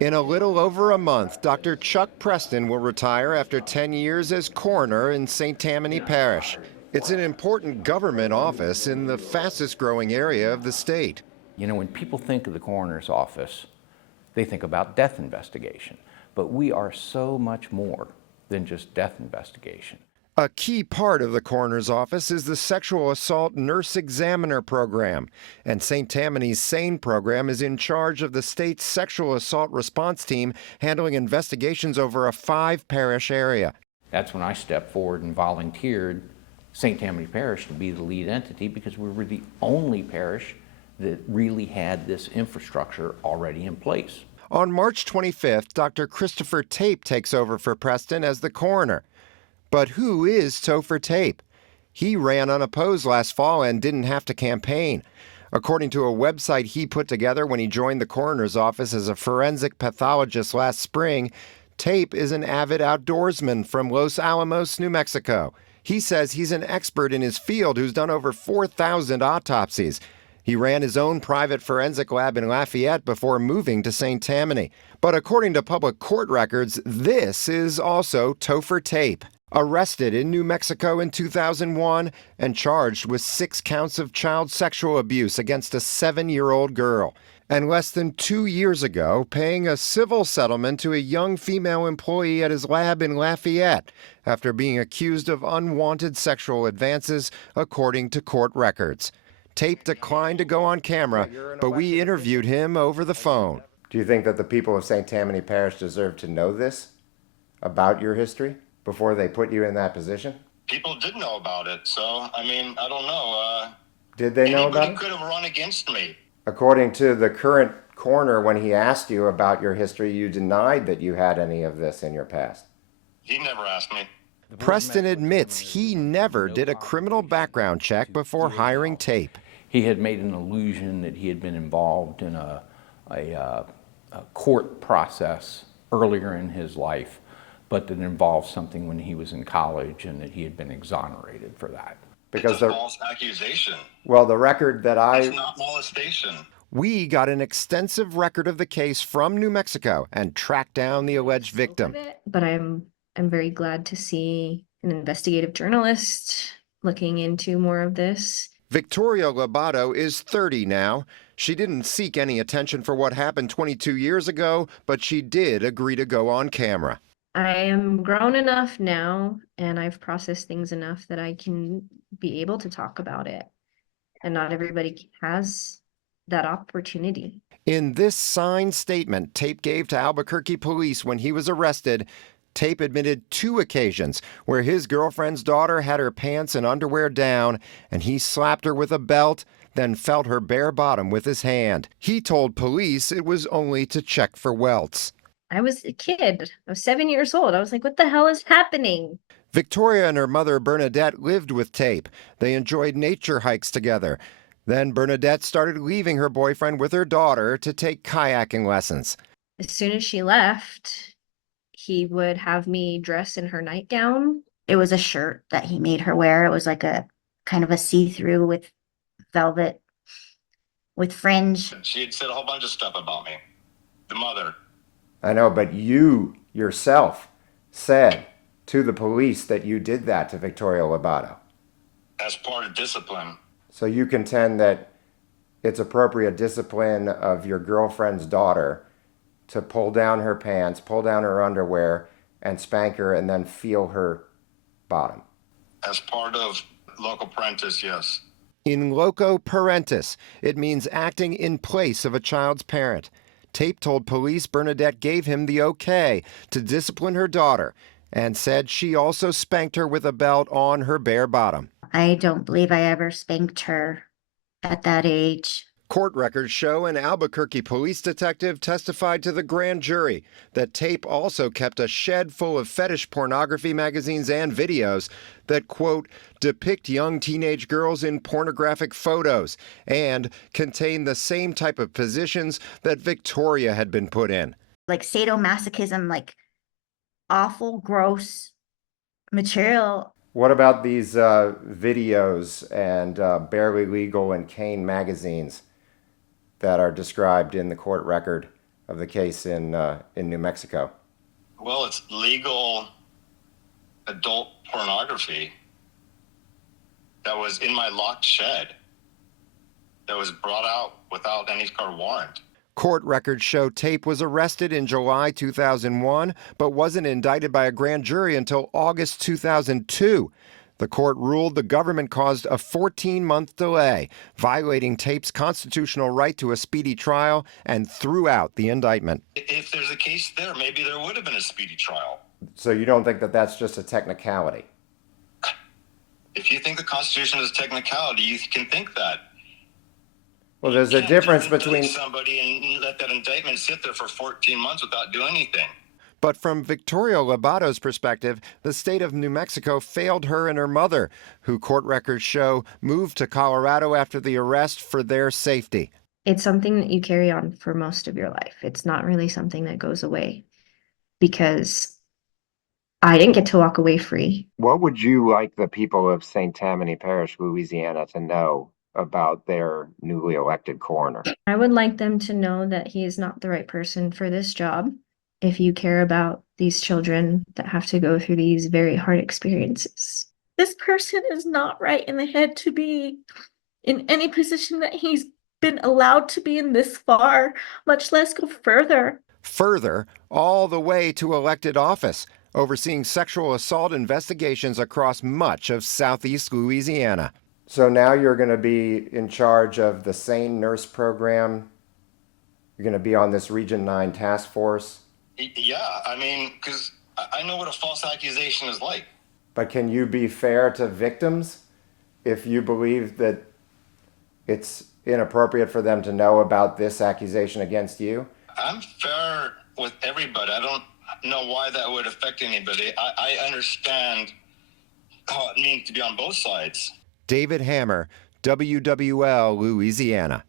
In a little over a month, Dr. Chuck Preston will retire after 10 years as coroner in St. Tammany Parish. It's an important government office in the fastest growing area of the state. You know, when people think of the coroner's office, they think about death investigation. But we are so much more than just death investigation. A key part of the coroner's office is the sexual assault nurse examiner program, and St. Tammany's SANE program is in charge of the state's sexual assault response team handling investigations over a 5-parish area. That's when I stepped forward and volunteered St. Tammany Parish to be the lead entity, because we were the only parish that really had this infrastructure already in place. On March 25th, Dr. Christopher Tape takes over for Preston as the coroner. But who is Topher Tape? He ran unopposed last fall and didn't have to campaign. According to a website he put together when he joined the coroner's office as a forensic pathologist last spring, Tape is an avid outdoorsman from Los Alamos, New Mexico. He says he's an expert in his field who's done over 4,000 autopsies. He ran his own private forensic lab in Lafayette before moving to St. Tammany. But according to public court records, this is also Topher Tape. Arrested in New Mexico in 2001 and charged with 6 counts of child sexual abuse against a 7-year-old girl. And less than 2 years ago, paying a civil settlement to a young female employee at his lab in Lafayette after being accused of unwanted sexual advances, according to court records. Tape declined to go on camera, but we interviewed him over the phone. Do you think that the people of St. Tammany Parish deserve to know this about your history before they put you in that position? People did know about it, so, I mean, I don't know. Did they know about it? Anybody could have run against me. According to the current coroner, when he asked you about your history, you denied that you had any of this in your past. He never asked me. Preston admits he never did a criminal background check before hiring Tape. He had made an allusion that he had been involved in a court process earlier in his life, but that involved something when he was in college and that he had been exonerated for that. Because it's a false accusation. Well, the record that It's not molestation. We got an extensive record of the case from New Mexico and tracked down the alleged victim. But I'm very glad to see an investigative journalist looking into more of this. Victoria Lobato is 30 now. She didn't seek any attention for what happened 22 years ago, but she did agree to go on camera. I am grown enough now, and I've processed things enough that I can be able to talk about it. And not everybody has that opportunity. In this signed statement Tape gave to Albuquerque police when he was arrested, Tape admitted 2 occasions where his girlfriend's daughter had her pants and underwear down, and he slapped her with a belt, then felt her bare bottom with his hand. He told police it was only to check for welts. I was a kid. I was 7 years old. I was like, what the hell is happening? Victoria and her mother Bernadette lived with Tape. They enjoyed nature hikes together. Then Bernadette started leaving her boyfriend with her daughter to take kayaking lessons. As soon as she left, he would have me dress in her nightgown. It was a shirt that he made her wear. It was like a kind of a see-through with velvet, with fringe. She had said a whole bunch of stuff about me. The mother. I know, but you yourself said to the police that you did that to Victoria Lobato. As part of discipline. So you contend that it's appropriate discipline of your girlfriend's daughter to pull down her pants, pull down her underwear, and spank her and then feel her bottom. As part of loco parentis, yes. In loco parentis, it means acting in place of a child's parent. Tape told police Bernadette gave him the okay to discipline her daughter and said she also spanked her with a belt on her bare bottom. I don't believe I ever spanked her at that age. Court records show an Albuquerque police detective testified to the grand jury that Tape also kept a shed full of fetish pornography magazines and videos that, quote, depict young teenage girls in pornographic photos and contain the same type of positions that Victoria had been put in. Like sadomasochism, like awful, gross material. What about these videos and Barely Legal and Kane magazines that are described in the court record of the case in New Mexico? Well, it's legal adult pornography that was in my locked shed that was brought out without any court warrant. Court records show Tape was arrested in July 2001, but wasn't indicted by a grand jury until August 2002. The court ruled the government caused a 14-month delay, violating Tape's constitutional right to a speedy trial, and threw out the indictment. If there's a case there, maybe there would have been a speedy trial. So you don't think that that's just a technicality? If you think the Constitution is a technicality, you can think that. Well, there's a You can't difference just indict between... somebody and let that indictment sit there for 14 months without doing anything. But from Victoria Lobato's perspective, the state of New Mexico failed her and her mother, who court records show moved to Colorado after the arrest for their safety. It's something that you carry on for most of your life. It's not really something that goes away, because I didn't get to walk away free. What would you like the people of St. Tammany Parish, Louisiana, to know about their newly elected coroner? I would like them to know that he is not the right person for this job. If you care about these children that have to go through these very hard experiences. This person is not right in the head to be in any position that he's been allowed to be in this far, much less go further. Further, all the way to elected office, overseeing sexual assault investigations across much of southeast Louisiana. So now you're going to be in charge of the SANE nurse program. You're going to be on this Region 9 task force. Yeah, I mean, because I know what a false accusation is like. But can you be fair to victims if you believe that it's inappropriate for them to know about this accusation against you? I'm fair with everybody. I don't know why that would affect anybody. I understand how it means to be on both sides. David Hammer, WWL Louisiana.